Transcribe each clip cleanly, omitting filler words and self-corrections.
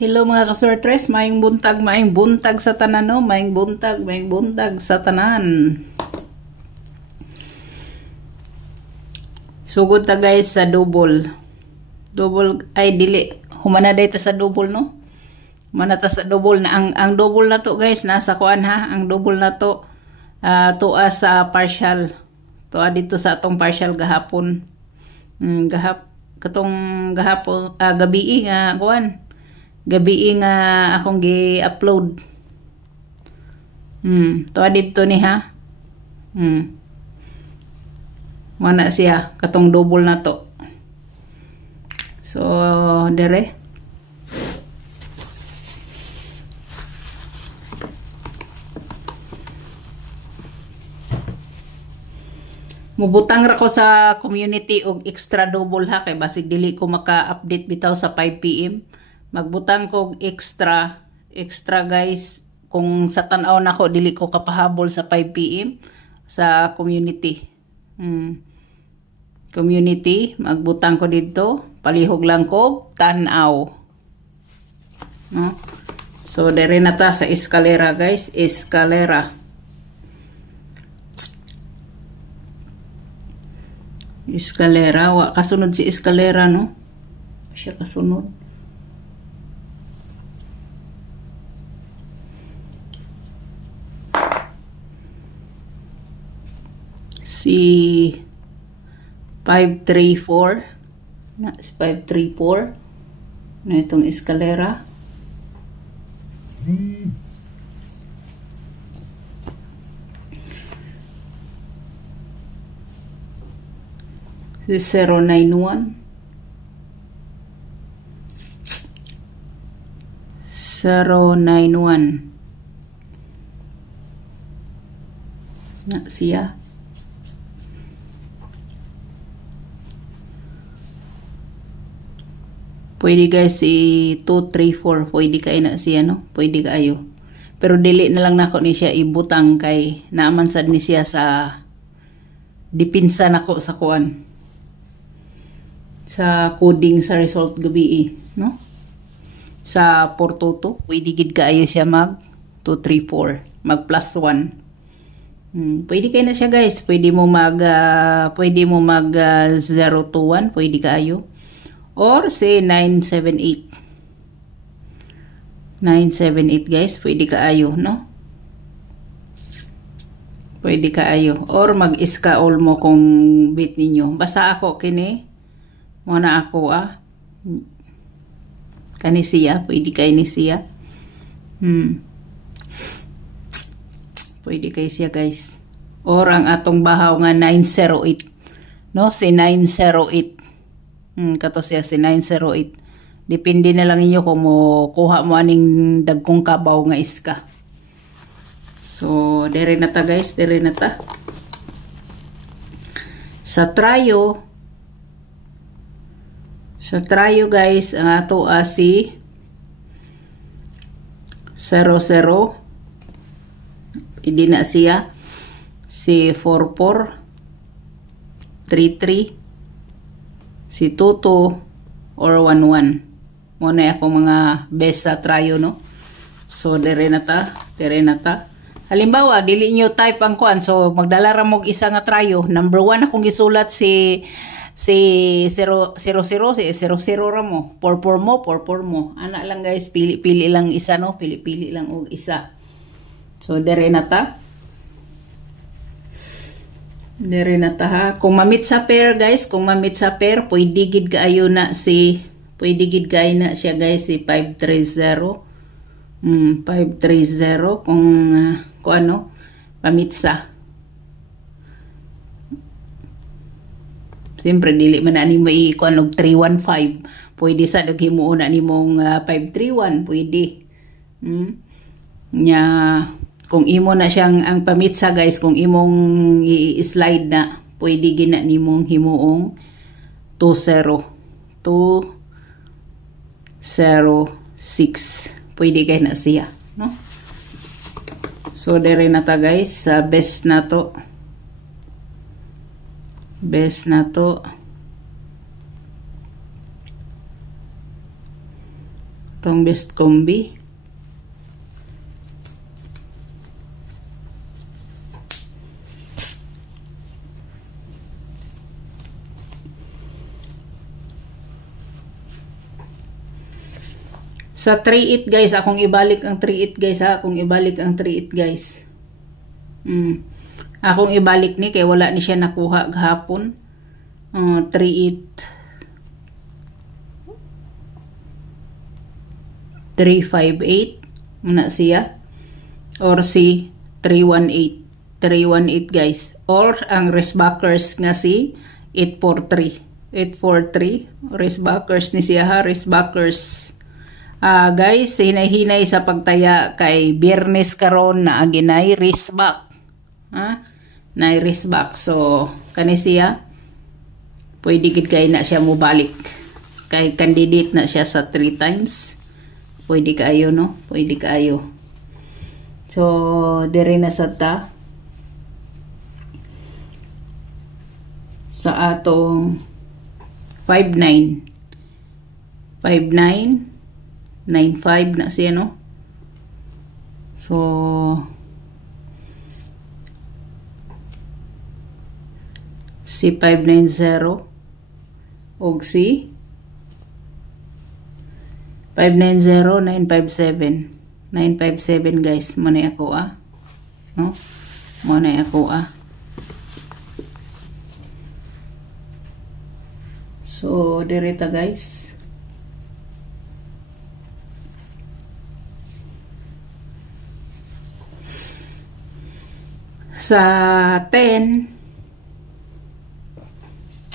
Hello mga kasortres, maayong buntag sa tanan no, maayong buntag sa tanan. Sugod ta guys sa double ay dili humana day ta sa double no. Humana ta sa double na ang double na to guys nasa kuan ha, ang double na to tuwa sa partial. Tuwa dito sa atong partial gahapon. Katong gahapon gabi nga kuan. Gabi nga akong gi-upload. Tuwa dito ni ha. Mana siya katong double na to. So dere. Mubutang ra ko sa community og extra double ha kay basig dili ko maka-update bitaw sa 5 PM. Magbutang ko extra guys kung sa tan-aw nako dili ko kapahabol sa 5 PM sa community. Community magbutang ko dito, palihog lang ko tan-aw. No? So dire na ta sa eskalera guys, eskalera. Eskalera, wa kasunod si eskalera no. Siya kasunod. Si 534 na si 534 na itong eskalera. Si 091 na siya. Pwede guys si 234 pwede kay na siya no, pwede kaayo. Pero dili na lang nako ni siya ibutang kay naaman sad ni siya sa dipinsa nako sa kuan. Sa coding sa result gabi no. Sa Portoto pwede gid kaayo siya mag 234 mag plus 1. Pwede kay na siya guys, pwede mo mag 021 pwede kaayo. Or say 978 guys, pwede kaayo no, pwede kaayo. Or mag-iska all mo kung bit ninyo. Basta ako kini muna ako kani siya, pwede kay ni siya. Pwede kay siya guys. Or ang atong bahaw nga 908 no, si 908 kato siya si 908. Depende na lang inyo kung mo kuha mo aning dagkong kabaw nga iska. So dire na ta guys, dire na ta. Sa trayo guys ang ato si 00 hindi na siya si 4433 si 22 or 11. Muna ako mga best sa trayo no. So dire na ta. Halimbawa dili nyo type ang kuan, so magdala ra mo isa nga trayo. Number 1 akong gisulat si 00 si 00 ra mo. 44 mo. Ana lang guys, pili lang isa no, pili lang og isa. So dire na ta. Dire na ta ha. Kung mamit sa pair guys, pwede gid kaayo na si siya guys si 530. 530 kung ano pamitsa. Siyempre dili man ani mai kuan og 315. Pwede sa daghimuon na nimong 531 pwede. Nya kung imo na siyang ang pamitsa guys, kung imong i-slide na, pwede gina nimong himuong 206. Pwede kay na siya, no? So dire na ta guys, sa best na to. Itong best combi. Sa 3-8 guys, akong ibalik ang 3-8 guys ha. Akong ibalik ang 3-8 guys. Akong ibalik ni kay wala ni siya nakuha gahapon. 3-8. 3-5-8 na siya. Or si 3-1-8. 3-1-8 guys. Or ang wristbackers nga si 8-4-3. 8-4-3. Wristbackers ni siya ha. Wristbackers. Guys, hinay-hinay sa pagtaya kay Biyernes karon na aginay wristback. Na wristback. So, kani siya pwede gid kay na siya mobalik. Kay candidate na siya sa 3 times. Pwede kaayo no? Pwede kaayo. So, diri na sa ta. Sa atong 5-9. 5-9. 9-5 na siya no. So si 590 og si 590 957 957 guys, manay ako no, manay ako so direta guys. Sa 10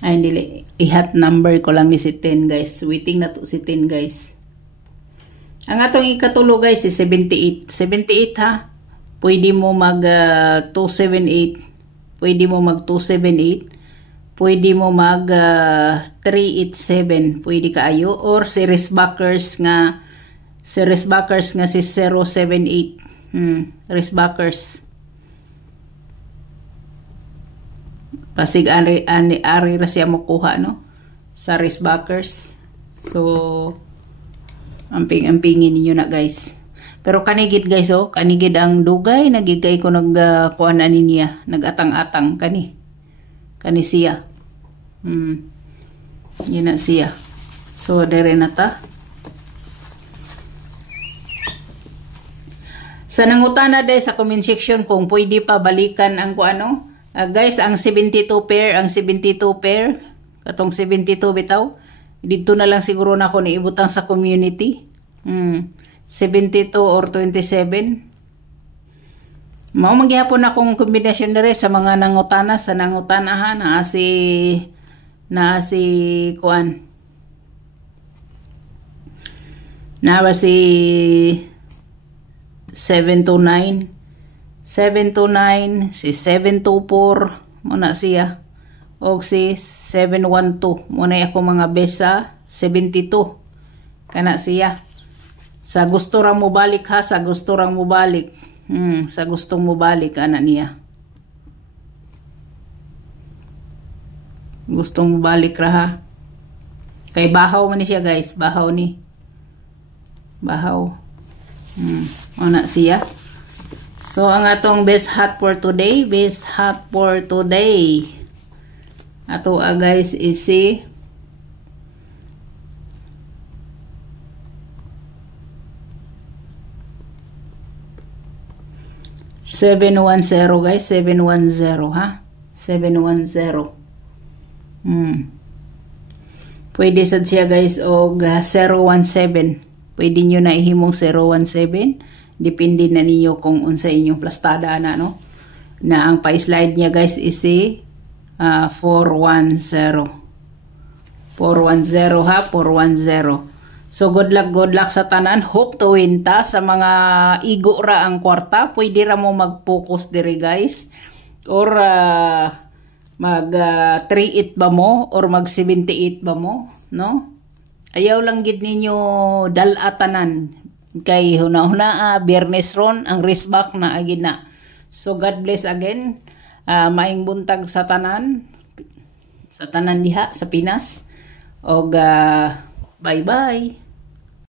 ay hindi ihat number ko lang ni si 10 guys. Waiting na to si 10 guys. Ang atong ikatulo guys is 78. 78 ha. Pwede mo mag 278. Pwede mo mag 278. Pwede mo mag 387. Pwede kaayo or series backers nga si 078. Wristbackers. Pasig ari ra siya makuha no sa wristbackers. So amping-ampingin niyo na guys. Pero kanigid guys kanigid ang dugay nagigay ko kuan ani niya, nagatang-atang kani siya. Yun na siya. So dire na ta. Sa nangutana day sa comment section kung pwede pa balikan ang kuano. Guys, ang 72 pair, katong 72 bitaw, dito na lang siguro na ako niibutang sa community. 72 or 27. Mao magyapon akong kombinasyon dere sa mga nangutana, sa nangutana ha, na si kuan. Na ba si 729 729, si 724 muna siya, o si 712 muna ako mga besa 72 kana siya. Sa gusto ra mo balik ha, sa gusto ra mo balik. Sa gustong mo balik ana niya. Gustong mo balik ra ha. Kay bahaw man ni siya guys, bahaw ni. Bahaw. Ana siya. So, ang atong best hat for today, ato guys is si 710 guys, 710 ha, 710. Pwede sad siya guys og 017. Pwede nyo na ihimong 017. Depende na ninyo kung unsa inyong plastada na no. Na ang pa-slide niya guys is si 410. 410 ha, 410. So good luck sa tanan. Hope to win ta. Sa mga igo ra ang kwarta, pwede ra mo mag-focus diri guys. Or mag 3-8 ba mo or mag 78 ba mo, no? Ayaw lang gid ninyo dalatanan. Kay huna-huna Biyernes ron ang wristback na agin na. So God bless again. Maing buntag sa tanan diha sa Pinas. Og bye-bye.